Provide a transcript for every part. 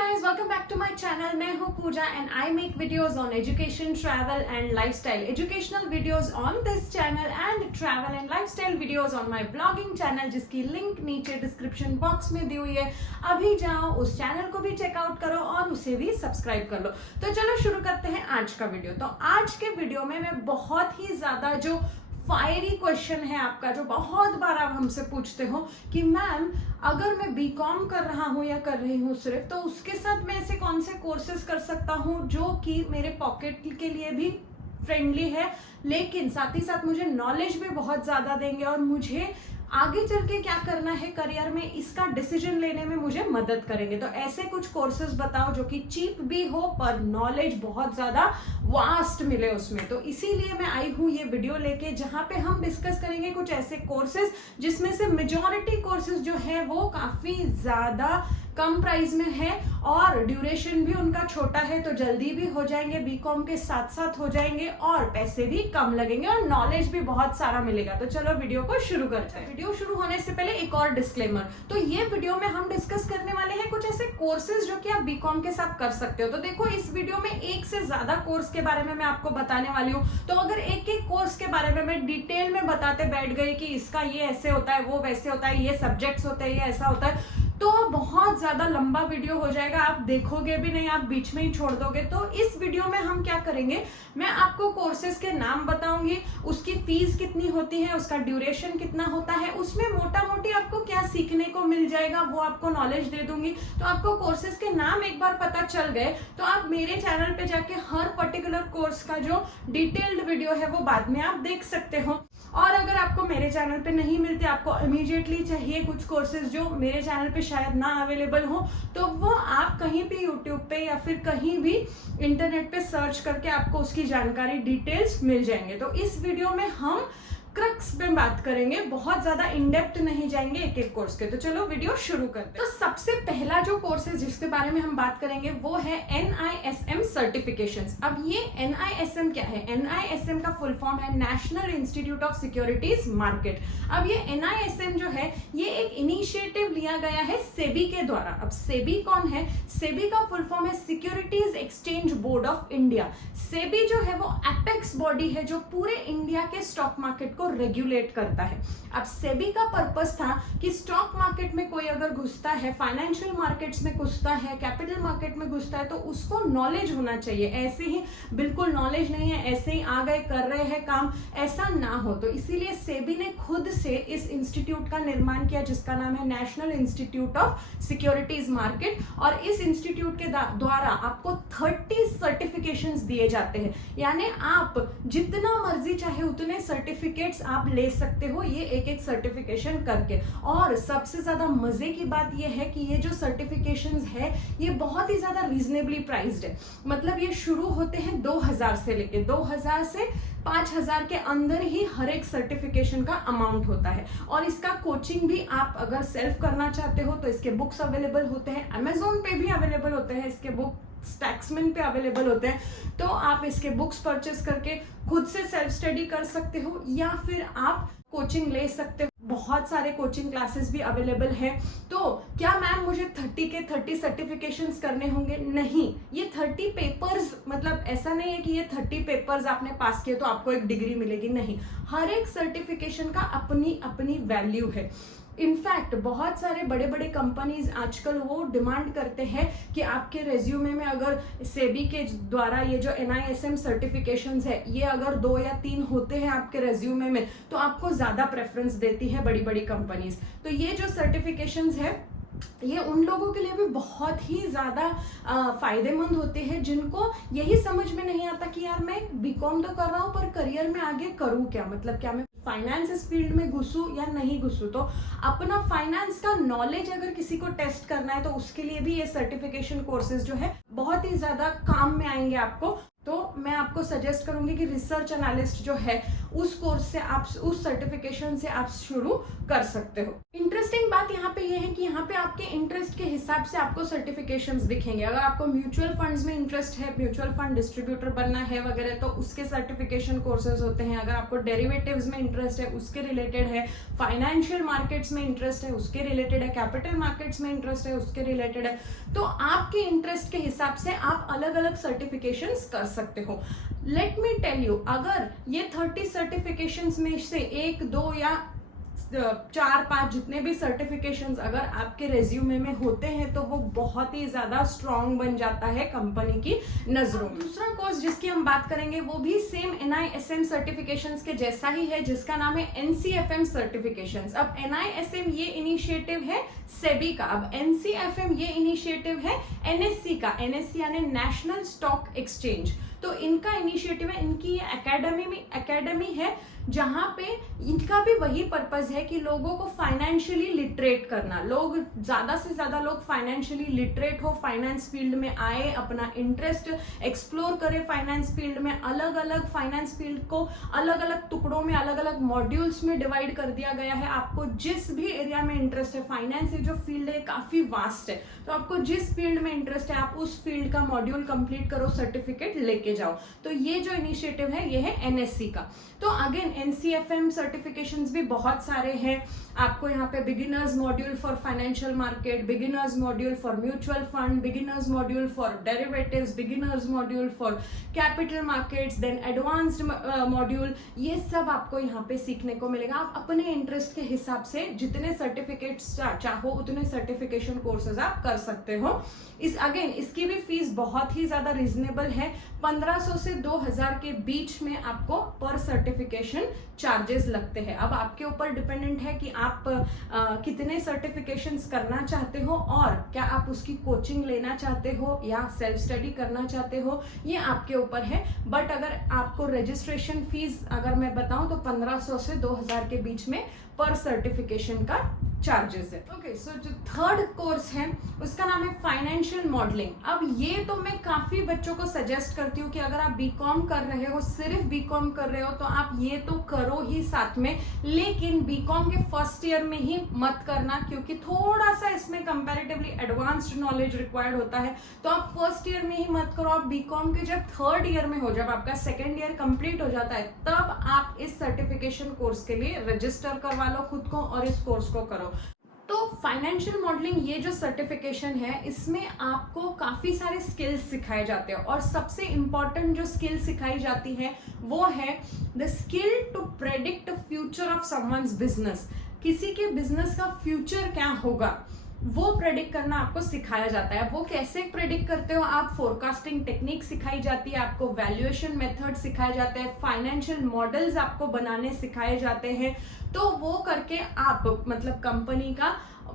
guys, welcome back to my channel. मैं हूँ पूजा and I make videos on education, travel and lifestyle. Educational videos on this channel and travel and lifestyle videos on my vlogging channel जिसकी link नीचे description box में दी हुई है. अभी जाओ उस चैनल को भी चेकआउट करो और उसे भी सब्सक्राइब कर लो. तो चलो शुरू करते हैं आज का वीडियो. तो आज के वीडियो में मैं बहुत ही ज्यादा जो फायरी क्वेश्चन है आपका, जो बहुत बार आप हमसे पूछते हो कि मैम अगर मैं बीकॉम कर रहा हूँ या कर रही हूँ सिर्फ, तो उसके साथ मैं ऐसे कौन से कोर्सेज कर सकता हूँ जो कि मेरे पॉकेट के लिए भी फ्रेंडली है, लेकिन साथ ही साथ मुझे नॉलेज भी बहुत ज़्यादा देंगे और मुझे आगे चल के क्या करना है करियर में इसका डिसीजन लेने में मुझे मदद करेंगे. तो ऐसे कुछ कोर्सेज बताओ जो कि चीप भी हो पर नॉलेज बहुत ज़्यादा वास्ट मिले उसमें. तो इसीलिए मैं आई हूँ ये वीडियो लेके, जहाँ पे हम डिस्कस करेंगे कुछ ऐसे कोर्सेज जिसमें से मेजॉरिटी कोर्सेज जो है वो काफ़ी ज़्यादा कम प्राइस में है और ड्यूरेशन भी उनका छोटा है, तो जल्दी भी हो जाएंगे, बीकॉम के साथ साथ हो जाएंगे और पैसे भी कम लगेंगे और नॉलेज भी बहुत सारा मिलेगा. तो चलो वीडियो को शुरू करते हैं. वीडियो शुरू होने से पहले एक और डिस्क्लेमर. तो ये वीडियो में हम डिस्कस करने वाले हैं कुछ ऐसे कोर्सेज जो कि आप बीकॉम के साथ कर सकते हो. तो देखो इस वीडियो में एक से ज्यादा कोर्स के बारे में मैं आपको बताने वाली हूँ. तो अगर एक एक कोर्स के बारे में मैं डिटेल में बताते बैठ गई कि इसका ये ऐसे होता है, वो वैसे होता है, ये सब्जेक्ट्स होते हैं, ये ऐसा होता है, तो बहुत ज्यादा लंबा वीडियो हो जाएगा, आप देखोगे भी नहीं, आप बीच में ही छोड़ दोगे. तो इस वीडियो में हम क्या करेंगे, मैं आपको कोर्सेज के नाम बताऊंगी, उसकी फीस कितनी होती है, उसका ड्यूरेशन कितना होता है, उसमें मोटा मोटी आपको क्या सीखने को मिल जाएगा वो आपको नॉलेज दे दूंगी. तो आपको कोर्सेज के नाम एक बार पता चल गए तो आप मेरे चैनल पे जाके हर पर्टिकुलर कोर्स का जो डिटेल्ड वीडियो है वो बाद में आप देख सकते हो. और अगर आपको मेरे चैनल पे नहीं मिलते, आपको इमीडिएटली चाहिए कुछ कोर्सेज जो मेरे चैनल पे शायद ना अवेलेबल हो, तो वो आप कहीं भी यूट्यूब पे या फिर कहीं भी इंटरनेट पे सर्च करके आपको उसकी जानकारी डिटेल्स मिल जाएंगे. तो इस वीडियो में हम क्रक्स पे बात करेंगे, बहुत ज्यादा इन डेप्थ नहीं जाएंगे एक एक कोर्स के. तो चलो वीडियो शुरू करते हैं. तो सबसे पहला जो कोर्स है जिसके बारे में हम बात करेंगे वो है NISM सर्टिफिकेशंस. अब ये NISM क्या है? NISM का फुल फॉर्म है national institute of securities market. अब ये NISM जो है ये एक इनिशिएटिव लिया गया है सेबी के द्वारा. अब सेबी कौन है? सेबी का फुल फॉर्म है securities exchange board of India. SEBI जो है वो एपेक्स बॉडी है जो पूरे इंडिया के स्टॉक मार्केट को रेगुलेट करता है. अब सेबी का पर्पस था कि स्टॉक मार्केट में कोई अगर घुसता है, फाइनेंशियल मार्केट्स में घुसता है, कैपिटल मार्केट में घुसता है, तो उसको नॉलेज होना चाहिए. ऐसे ही बिल्कुल नॉलेज नहीं है, ऐसे ही आ गए कर रहे हैं काम, ऐसा ना हो. तो इसीलिए सेबी ने खुद से इस इंस्टीट्यूट का निर्माण किया जिसका नाम है national institute of securities market. और इस इंस्टीट्यूट के द्वारा आपको 30 सर्टिफिकेशंस दिए जाते हैं, यानी आप जितना मर्जी चाहे उतने सर्टिफिकेट्स आप ले सकते हो ये एक एक सर्टिफिकेशन करके. और सबसे ज्यादा मजे की बात ये है कि ये जो सर्टिफिकेशंस है ये बहुत ही ज्यादा रीजनेबली प्राइस्ड है. मतलब ये शुरू होते हैं 2000 से लेके 2000 से 5000 के अंदर ही हर एक सर्टिफिकेशन का अमाउंट होता है. और इसका कोचिंग भी आप अगर सेल्फ करना चाहते हो तो इसके बुक्स अवेलेबल होते हैं, अमेजोन पे भी अवेलेबल होते हैं इसके बुक, स्टैक्समैन पे अवेलेबल होते हैं. तो आप इसके बुक्स परचेस करके खुद से सेल्फ स्टडी कर सकते हो या फिर आप कोचिंग ले सकते हो. बहुत सारे कोचिंग क्लासेस भी अवेलेबल हैं. तो क्या मैम मुझे 30 के 30 सर्टिफिकेशंस करने होंगे? नहीं, ये 30 पेपर्स, मतलब ऐसा नहीं है कि ये 30 पेपर्स आपने पास किए तो आपको एक डिग्री मिलेगी. नहीं, हर एक सर्टिफिकेशन का अपनी अपनी वैल्यू है. इनफैक्ट बहुत सारे बड़े बड़े कंपनीज आजकल वो डिमांड करते हैं कि आपके रेज्यूमे में अगर सेबी के द्वारा ये जो NISM सर्टिफिकेशंस है ये अगर 2 या 3 होते हैं आपके रेज्यूमे में तो आपको ज्यादा प्रेफरेंस देती है बड़ी बड़ी कंपनीज. तो ये जो सर्टिफिकेशंस है ये उन लोगों के लिए भी बहुत ही ज़्यादा फायदेमंद होते हैं जिनको यही समझ में नहीं आता कि यार मैं बीकॉम तो कर रहा हूँ पर करियर में आगे करूँ क्या, मतलब क्या मैं फाइनेंस इस फील्ड में घुसूं या नहीं घुसूं. तो अपना फाइनेंस का नॉलेज अगर किसी को टेस्ट करना है तो उसके लिए भी ये सर्टिफिकेशन कोर्सेज जो है बहुत ही ज़्यादा काम में आएंगे आपको. तो मैं आपको सजेस्ट करूंगी कि रिसर्च एनालिस्ट जो है उस कोर्स से आप, उस सर्टिफिकेशन से आप शुरू कर सकते हो। इंटरेस्टिंग बात यहाँ पे ये है कि यहाँ पे आपके इंटरेस्ट के हिसाब से आपको सर्टिफिकेशंस दिखेंगे। अगर आपको म्यूचुअल फंड्स में इंटरेस्ट है, म्यूचुअल फंड डिस्ट्रीब्यूटर बनना है वगैरह, तो उसके सर्टिफिकेशन कोर्सेज होते हैं। अगर आपको डेरिवेटिव्स में इंटरेस्ट है उसके रिलेटेड है, फाइनेंशियल मार्केट्स में इंटरेस्ट है उसके रिलेटेड है, कैपिटल मार्केट्स में इंटरेस्ट है उसके रिलेटेड है, तो आपके इंटरेस्ट के हिसाब से आप अलग अलग सर्टिफिकेशंस कर सकते हो। लेट मी टेल यू, अगर ये 30 सर्टिफिकेशंस में से 1, 2 या 4, 5 जितने भी सर्टिफिकेशंस अगर आपके रेज्यूमे में होते हैं तो वो बहुत ही ज्यादा स्ट्रांग बन जाता है कंपनी की नजरों में। दूसरा कोर्स जिसकी हम बात करेंगे वो भी सेम NISM सर्टिफिकेशंस के जैसा ही है, जिसका नाम है NCFM सर्टिफिकेशंस। अब NISM ये इनिशिएटिव है सेबी का, अब NCFM ये इनिशिएटिव है NSE का। NSE यानी नेशनल स्टॉक एक्सचेंज, तो इनका इनिशिएटिव है, इनकी एकेडमी है जहां पे इनका भी वही पर्पस है कि लोगों को फाइनेंशियली लिटरेट करना, लोग ज्यादा से ज्यादा लोग फाइनेंशियली लिटरेट हो, फाइनेंस फील्ड में आए, अपना इंटरेस्ट एक्सप्लोर करे फाइनेंस फील्ड में। अलग अलग फाइनेंस फील्ड को अलग अलग टुकड़ों में, अलग अलग मॉड्यूल्स में डिवाइड कर दिया गया है। आपको जिस भी एरिया में इंटरेस्ट है, फाइनेंस जो फील्ड है काफी वास्ट है, तो आपको जिस फील्ड में इंटरेस्ट है आप उस फील्ड का मॉड्यूल कंप्लीट करो, सर्टिफिकेट लेके जाओ। तो ये जो इनिशिएटिव है ये है NSE का। तो अगेन NCFM सर्टिफिकेशंस भी बहुत सारे हैं। आपको यहाँ पे beginners module for financial market, beginners module for mutual fund, beginners module for derivatives, beginners module for capital markets, then advanced module, ये सब आपको यहाँ पे सीखने को मिलेगा। आप अपने इंटरेस्ट के हिसाब से जितने सर्टिफिकेट्स चाहो उतने सर्टिफिकेशन कोर्सेज आप कर सकते हो। इसकी भी फीस बहुत ही ज्यादा रिजनेबल है, 1500 से 2000 के बीच में आपको पर सर्टिफिकेशन चार्जेस लगते हैं। अब आपके ऊपर डिपेंडेंट है कि आप कितने सर्टिफिकेशंस करना चाहते हो और क्या आप उसकी कोचिंग लेना चाहते हो या सेल्फ स्टडी करना चाहते हो, ये आपके ऊपर है। बट अगर आपको रजिस्ट्रेशन फीस अगर मैं बताऊं तो 1500 से 2000 के बीच में पर सर्टिफिकेशन का चार्जेस है। ओके, सो जो थर्ड कोर्स है उसका नाम है फाइनेंशियल मॉडलिंग। अब ये तो मैं काफी बच्चों को सजेस्ट करती हूँ कि अगर आप बीकॉम कर रहे हो, सिर्फ बीकॉम कर रहे हो, तो आप ये तो करो ही साथ में, लेकिन बीकॉम के फर्स्ट ईयर में ही मत करना, क्योंकि थोड़ा सा इसमें कंपैरेटिवली एडवांस्ड नॉलेज रिक्वायर्ड होता है। तो आप फर्स्ट ईयर में ही मत करो, आप बीकॉम के जब थर्ड ईयर में हो, जब आपका सेकेंड ईयर कंप्लीट हो जाता है, तब आप इस सर्टिफिकेशन कोर्स के लिए रजिस्टर करवा लो खुद को और इस कोर्स को करो। तो फाइनेंशियल मॉडलिंग ये जो सर्टिफिकेशन है इसमें आपको काफी सारे स्किल्स सिखाए जाते हैं, और सबसे इंपॉर्टेंट जो स्किल सिखाई जाती है वो है the skill to predict future of someone's business. किसी के बिजनेस का फ्यूचर क्या होगा वो प्रेडिक्ट करना आपको सिखाया जाता है। वो कैसे प्रेडिक्ट करते हो आप, फोरकास्टिंग टेक्निक सिखाई जाती है आपको, वैल्यूएशन मेथड सिखाए जाते हैं, फाइनेंशियल मॉडल्स आपको बनाने सिखाए जाते हैं। तो वो करके आप मतलब कंपनी का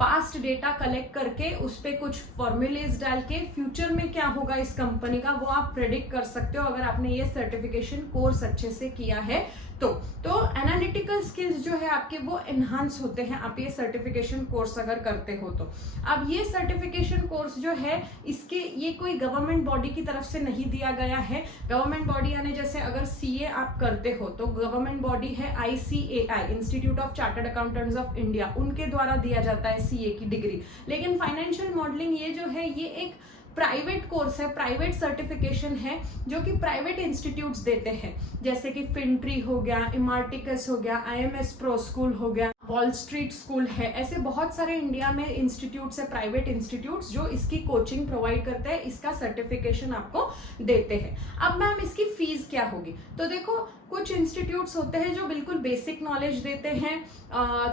पास्ट डेटा कलेक्ट करके उस पर कुछ फॉर्मूलेज डाल के फ्यूचर में क्या होगा इस कंपनी का वो आप प्रेडिक्ट कर सकते हो, अगर आपने ये सर्टिफिकेशन कोर्स अच्छे से किया है तो एनालिटिकल स्किल्स जो है आपके वो एनहांस होते हैं आप ये सर्टिफिकेशन कोर्स अगर करते हो तो। अब ये सर्टिफिकेशन कोर्स जो है इसके ये कोई गवर्नमेंट बॉडी की तरफ से नहीं दिया गया है। गवर्नमेंट बॉडी यानी जैसे अगर CA आप करते हो तो गवर्नमेंट बॉडी है ICAI, institute of chartered accountants of India, उनके द्वारा दिया जाता है CA की डिग्री। लेकिन फाइनेंशियल मॉडलिंग ये जो है ये एक प्राइवेट कोर्स है, प्राइवेट सर्टिफिकेशन है जो कि प्राइवेट इंस्टीट्यूट्स देते हैं, जैसे कि फिनट्री हो गया, इमार्टिकस हो गया, IMS प्रो स्कूल हो गया, वॉल स्ट्रीट स्कूल है। ऐसे बहुत सारे इंडिया में इंस्टीट्यूट्स है, प्राइवेट इंस्टीट्यूट्स जो इसकी कोचिंग प्रोवाइड करते हैं, इसका सर्टिफिकेशन आपको देते हैं। अब मैम इसकी फीस क्या होगी? तो देखो कुछ इंस्टीट्यूट्स होते हैं जो बिल्कुल बेसिक नॉलेज देते हैं,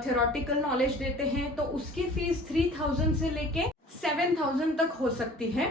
थ्योरेटिकल नॉलेज देते हैं, तो उसकी फीस 3000 से लेके 7000 तक हो सकती है।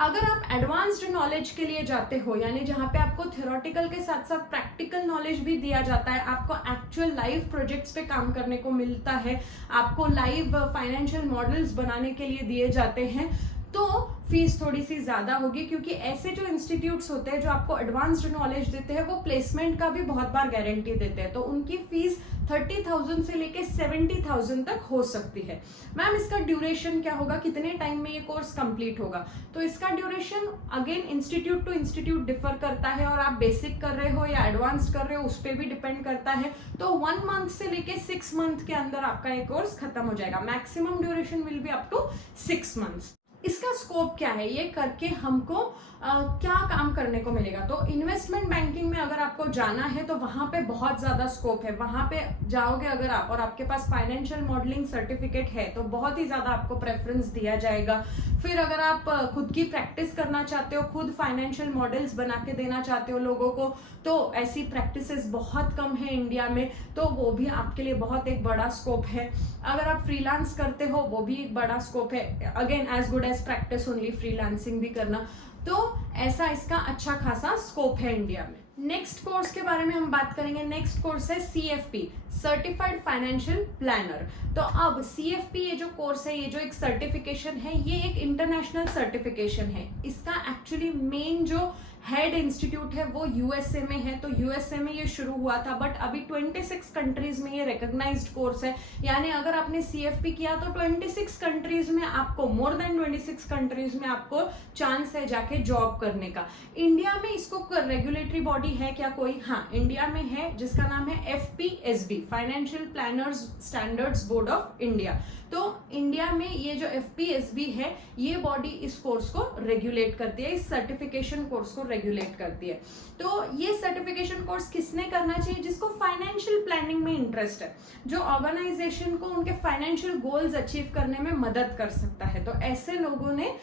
अगर आप एडवांस्ड नॉलेज के लिए जाते हो, यानी जहां पे आपको थ्योरेटिकल के साथ साथ प्रैक्टिकल नॉलेज भी दिया जाता है, आपको एक्चुअल लाइव प्रोजेक्ट्स पे काम करने को मिलता है, आपको लाइव फाइनेंशियल मॉडल्स बनाने के लिए दिए जाते हैं, तो फीस थोड़ी सी ज्यादा होगी, क्योंकि ऐसे जो इंस्टीट्यूट्स होते हैं जो आपको एडवांस्ड नॉलेज देते हैं वो प्लेसमेंट का भी बहुत बार गारंटी देते हैं, तो उनकी फीस 30,000 से लेके 70,000 तक हो सकती है। मैम इसका ड्यूरेशन क्या होगा, कितने टाइम में ये कोर्स कंप्लीट होगा? तो इसका duration again institute to institute differ करता है, और आप बेसिक कर रहे हो या एडवांस्ड कर रहे हो उस पर भी डिपेंड करता है। तो 1 मंथ से लेके 6 मंथ के अंदर आपका ये कोर्स खत्म हो जाएगा। Maximum duration will be up to 6 months. इसका स्कोप क्या है, ये करके हमको क्या काम करने को मिलेगा? तो इन्वेस्टमेंट बैंकिंग में अगर आपको जाना है तो वहां पे बहुत ज्यादा स्कोप है। वहां पे जाओगे अगर आप, और आपके पास फाइनेंशियल मॉडलिंग सर्टिफिकेट है तो बहुत ही ज्यादा आपको प्रेफरेंस दिया जाएगा। फिर अगर आप खुद की प्रैक्टिस करना चाहते हो, खुद फाइनेंशियल मॉडल्स बना के देना चाहते हो लोगों को, तो ऐसी प्रैक्टिसेस बहुत कम है इंडिया में, तो वो भी आपके लिए बहुत एक बड़ा स्कोप है। अगर आप फ्रीलांस करते हो वो भी एक बड़ा स्कोप है, again as good as practice only, freelancing भी करना, तो ऐसा इसका अच्छा खासा स्कोप है इंडिया में। नेक्स्ट कोर्स के बारे में हम बात करेंगे। नेक्स्ट कोर्स है CFP, सर्टिफाइड फाइनेंशियल प्लानर। तो अब CFP ये जो कोर्स है, ये जो एक सर्टिफिकेशन है, ये एक इंटरनेशनल सर्टिफिकेशन है। इसका एक्चुअली मेन जो हेड इंस्टीट्यूट है वो USA में है, तो USA में ये शुरू हुआ था, बट अभी 26 कंट्रीज में ये रिकॉग्नाइज्ड कोर्स है। यानी अगर आपने CFP किया तो 26 कंट्रीज में आपको, मोर देन 26 कंट्रीज में आपको चांस है जाके जॉब करने का। इंडिया में इसको रेगुलेटरी बॉडी है क्या कोई? हाँ, इंडिया में है, जिसका नाम है FPSB, financial planners standards board of India. तो इंडिया में ये जो FPSB है, ये बॉडी इस कोर्स को रेगुलेट करती है, इस सर्टिफिकेशन कोर्स को रेगुलेट करती है। तो ये सर्टिफिकेशन कोर्स किसने करना चाहिए? जिसको फाइनेंशियल प्लानिंग में इंटरेस्ट है, जो ऑर्गेनाइजेशन को उनके फाइनेंशियल गोल्स अचीव करने में मदद कर सकता है, तो ऐसे लोगों ने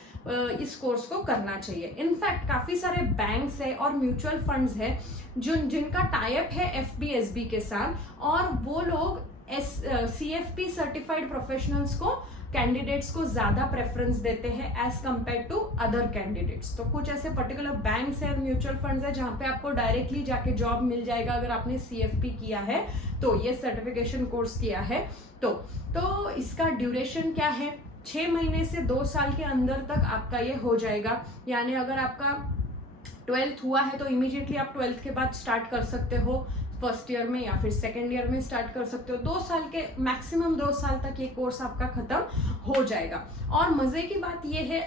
इस कोर्स को करना चाहिए। इनफैक्ट काफी सारे बैंक्स है और म्यूचुअल फंड्स है जिनका टाइप है FPSB के साथ, और वो लोग CFP सर्टिफाइड प्रोफेशनल्स को, कैंडिडेट्स को ज्यादा प्रेफरेंस देते हैं as compare to other candidates. तो कुछ ऐसे पर्टिकुलर बैंक्स है, म्यूचुअल फंड्स है, जहां पे आपको डायरेक्टली जाके जॉब मिल जाएगा अगर आपने CFP किया है, तो ये सर्टिफिकेशन कोर्स किया है। तो इसका ड्यूरेशन क्या है? 6 महीने से 2 साल के अंदर तक आपका ये हो जाएगा। यानी अगर आपका 12th हुआ है तो इमीडिएटली आप 12th के बाद स्टार्ट कर सकते हो, फर्स्ट ईयर में या फिर सेकेंड ईयर में स्टार्ट कर सकते हो। 2 साल के, मैक्सिमम 2 साल तक ये कोर्स आपका खत्म हो जाएगा। और मजे की बात ये है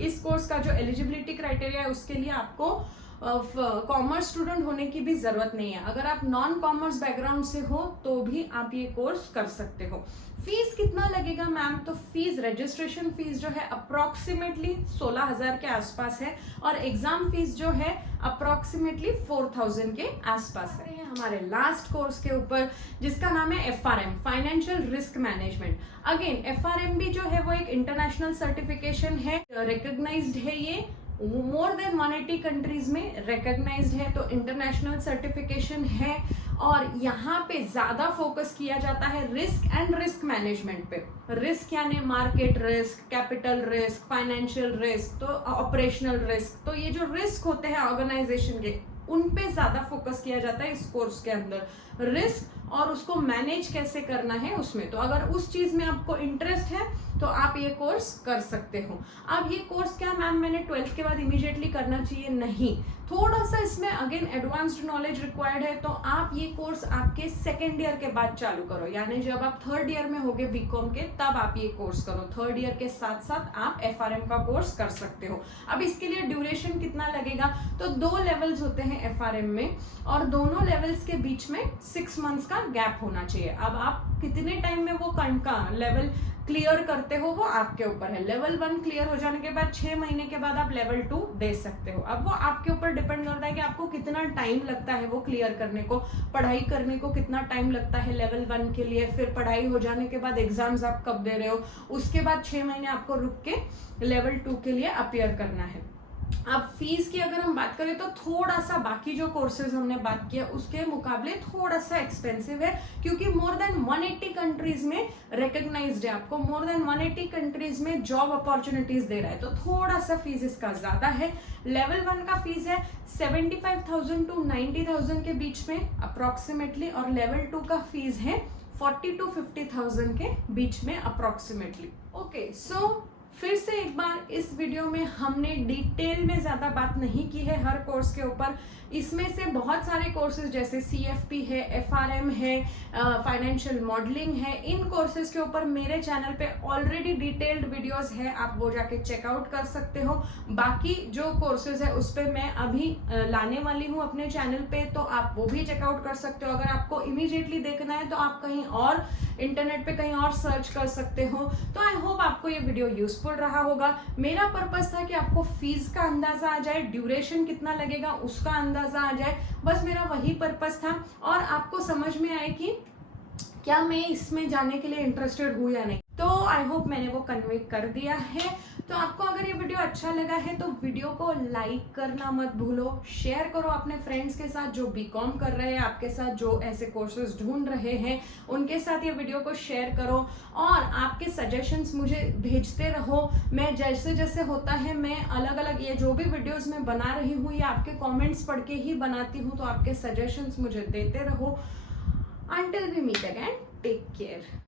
इस कोर्स का जो एलिजिबिलिटी क्राइटेरिया है उसके लिए आपको कॉमर्स स्टूडेंट होने की भी जरूरत नहीं है। अगर आप नॉन कॉमर्स बैकग्राउंड से हो तो भी आप ये कोर्स कर सकते हो। फीस कितना लगेगा मैम? तो फीस, रजिस्ट्रेशन फीस जो है अप्रोक्सीमेटली 16,000 के आसपास है, और एग्जाम फीस जो है अप्रोक्सीमेटली 4,000 के आसपास है। हमारे लास्ट कोर्स के ऊपर, जिसका नाम है FRM, financial risk management. Again FRM भी जो है वो एक इंटरनेशनल सर्टिफिकेशन है, रिकॉग्नाइज्ड है, ये मोर देन 180 कंट्रीज में रिकॉग्नाइज्ड है, तो इंटरनेशनल सर्टिफिकेशन है। और यहाँ पे ज्यादा फोकस किया जाता है रिस्क एंड रिस्क मैनेजमेंट पे। रिस्क यानी market risk, capital risk, financial risk, तो ऑपरेशनल रिस्क, तो ये जो रिस्क होते हैं ऑर्गेनाइजेशन के, उन पे ज्यादा फोकस किया जाता है इस कोर्स के अंदर। रिस्क और उसको मैनेज कैसे करना है उसमें, तो अगर उस चीज में आपको इंटरेस्ट है तो आप ये कोर्स कर सकते हो। अब ये कोर्स क्या मैम मैंने 12th के बाद इमीडिएटली करना चाहिए? नहीं, थोड़ा सा इसमें अगेन एडवांस्ड नॉलेज रिक्वायर्ड है, तो आप ये कोर्स आपके सेकेंड ईयर के बाद चालू करो। यानी जब आप 3rd ईयर में होगे बीकॉम के, तब आप ये कोर्स करो। 3rd ईयर के साथ साथ आप FRM का कोर्स कर सकते हो। अब इसके लिए ड्यूरेशन कितना लगेगा? तो 2 लेवल्स होते हैं FRM में, और दोनों लेवल्स के बीच में 6 मंथ्स का गैप होना चाहिए। अब आप कितने टाइम में वो लेवल क्लियर करते हो वो आपके ऊपर है। लेवल 1 क्लियर हो जाने के बाद 6 महीने के बाद आप लेवल 2 दे सकते हो। अब वो आपके ऊपर डिपेंड करता है कि आपको कितना टाइम लगता है वो क्लियर करने को, पढ़ाई करने को कितना टाइम लगता है लेवल 1 के लिए। फिर पढ़ाई हो जाने के बाद एग्जाम्स आप कब दे रहे हो, उसके बाद 6 महीने आपको रुक के लेवल 2 के लिए अपीयर करना है। अब फीस की अगर हम बात करें तो थोड़ा सा बाकी जो कोर्सेज हमने बात किया उसके मुकाबले थोड़ा सा एक्सपेंसिव है, क्योंकि मोर देन 180 कंट्रीज में रिकॉग्नाइज्ड है, आपको मोर देन 180 कंट्रीज में जॉब अपॉर्चुनिटीज दे रहा है, तो थोड़ा सा फीस इसका ज्यादा है। लेवल 1 का फीस है 75,000 to 90,000 के बीच में अप्रोक्सीमेटली, और लेवल 2 का फीस है 40 to 50,000 के बीच में अप्रोक्सीमेटली। ओके, सो फिर से एक बार इस वीडियो में हमने डिटेल में ज़्यादा बात नहीं की है हर कोर्स के ऊपर। इसमें से बहुत सारे कोर्सेज जैसे CFP है, FRM है, फाइनेंशियल मॉडलिंग है, इन कोर्सेज के ऊपर मेरे चैनल पे ऑलरेडी डिटेल्ड वीडियोस है, आप वो जाके चेकआउट कर सकते हो। बाकी जो कोर्सेज है उस पर मैं अभी लाने वाली हूँ अपने चैनल पे, तो आप वो भी चेकआउट कर सकते हो। अगर आपको इमीडिएटली देखना है तो आप कहीं और इंटरनेट पे कहीं और सर्च कर सकते हो। तो आई होप आपको ये वीडियो यूजफुल रहा होगा। मेरा पर्पस था कि आपको फीस का अंदाजा आ जाए, ड्यूरेशन कितना लगेगा उसका अंदाजा आ जाए, बस मेरा वही पर्पस था, और आपको समझ में आए कि क्या मैं इसमें जाने के लिए इंटरेस्टेड हूँ या नहीं। तो आई होप मैंने वो कन्वे कर दिया है। तो आपको अगर ये वीडियो अच्छा लगा है तो वीडियो को लाइक करना मत भूलो, शेयर करो अपने फ्रेंड्स के साथ जो बीकॉम कर रहे हैं, आपके साथ जो ऐसे कोर्सेज ढूंढ रहे हैं, उनके साथ ये वीडियो को शेयर करो, और आपके सजेशंस मुझे भेजते रहो। मैं जैसे जैसे होता है, मैं अलग अलग ये जो भी वीडियोस मैं बना रही हूँ ये आपके कॉमेंट्स पढ़ के ही बनाती हूँ, तो आपके सजेशंस मुझे देते रहो। Until we meet again, take care.